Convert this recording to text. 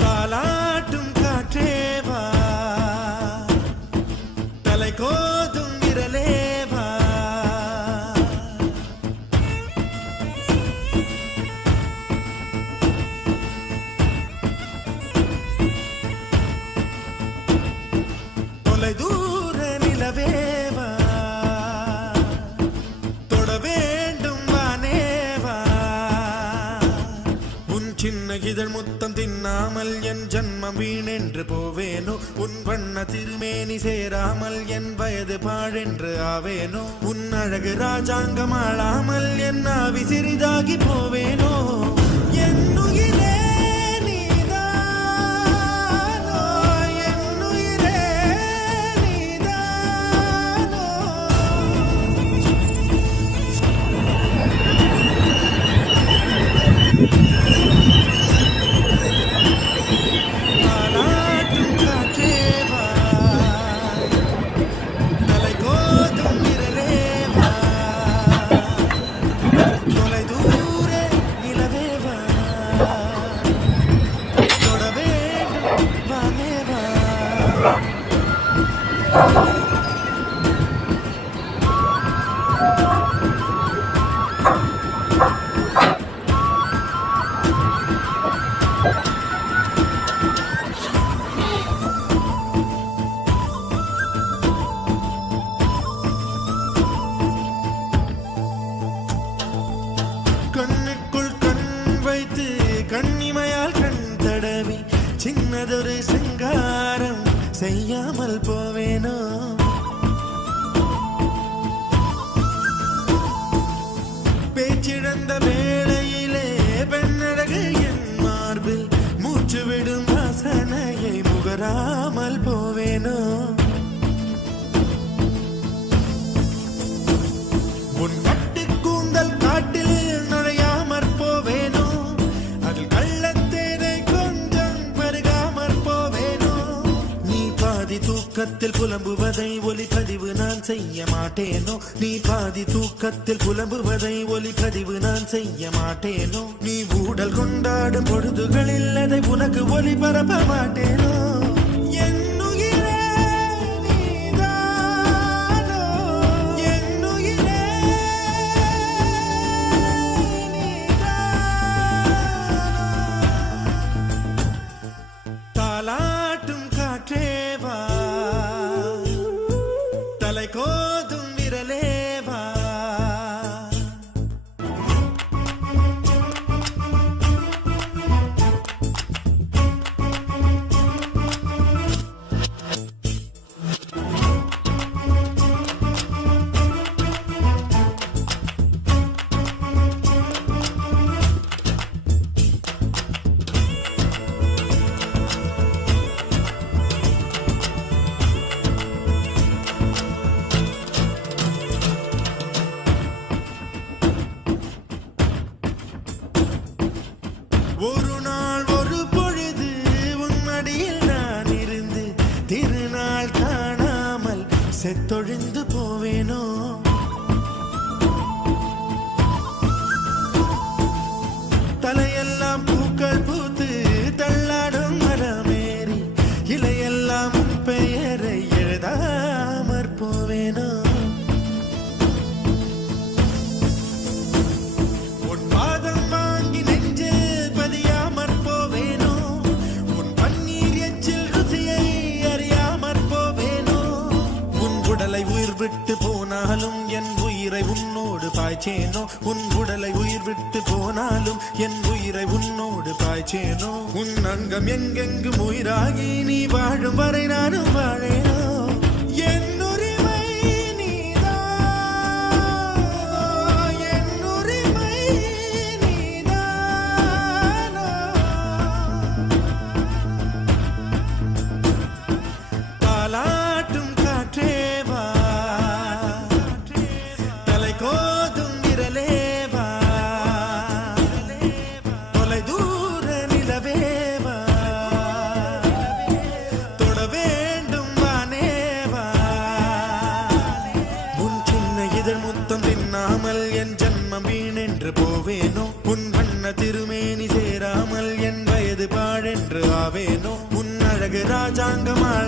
தாலாட்டும் காற்றேவா தலை கோதும் விரலேவா தொலை தூர நிலவேவா தொட வேண்டும் வானேவா உன் சின்ன இதழ் முத்தம் தின்னாமல் என் ஜன்மம் வீணென்று போவேனோ உன் வண்ண திருமேனி சேராமல் என் வயது பாழென்று ஆவேனோ உன் அழகு ராஜாங்கம் ஆளாமல் என் ஆவி சிறிதாகி போவேனோ என்னுயிரே நீதானோ என்னுயிரே நீதானோ தாலாட்டும் காற்றேவா தலை கோதும் விரலேவா தொலை தூர நிலவேவா தொட வேண்டும் வானேவா கண்ணுக்குள் கண் வைத்து கண்ணிமையால் கண் தடவி சின்னதொரு சிங்காரம் செய்யாமல் போவேனோ பேச்சிழந்த வேளையிலே பெண்ணழகு என் மார்பில் மூச்சு விடும் வாசனையை முகராமல் போவேனோ உன் கட்டு கூந்தல் காட்டில் நுழையாமற் போவேனோ அதில் கள்ளத்தேனை கொஞ்சம் பருகாமற் போவேனோ நீ பாதி தூக்கத்தில் புலம்புவதை ஒலிப்பதிவு நான் செய்ய மாட்டேனோ நீ பாதி தூக்கத்தில் புலம்புவதை ஒலிப்பதிவு நான் செய்ய மாட்டேனோ நீ ஊடல் கொண்டாடும் பொழுதுகளில் அதை உனக்கு ஒலிபரப்ப மாட்டேனோ என்னுயிரே நீதானோ என்னுயிரே தாலாட்டும் காற்றேவா தலை கோதும் விரலேவா ஒரு நாள் ஒரு பொழுது உன் மடியில் நான் இருந்து திருநாள் காணாமல் செத்தொழிந்து போவேனோ தலையெல்லாம் பூக்கள் பூத்து தள்ளாடும் மரமேறி இலையெல்லாம் உன் பெயரை எழுதாமற் போவேனோ உன் பாதம் வாங்கி நெஞ்சில் பதியாமற் போவேனோ உன் பன்னீர் எச்சில் ருசியை அறியாமற் போவேனோ உன் உடலை உயிர் விட்டு போனாலும் என் உயிரை உன்னோடு பாய்ச்சேனோ உன் உடலை உயிர் விட்டு போனாலும் என் உயிரை உன்னோடு பாய்ச்சேனோ உன் அங்கம் எங்கெங்கும் உயிராகி நீ வாழும் வரை நானும் வாழ தங்கமாள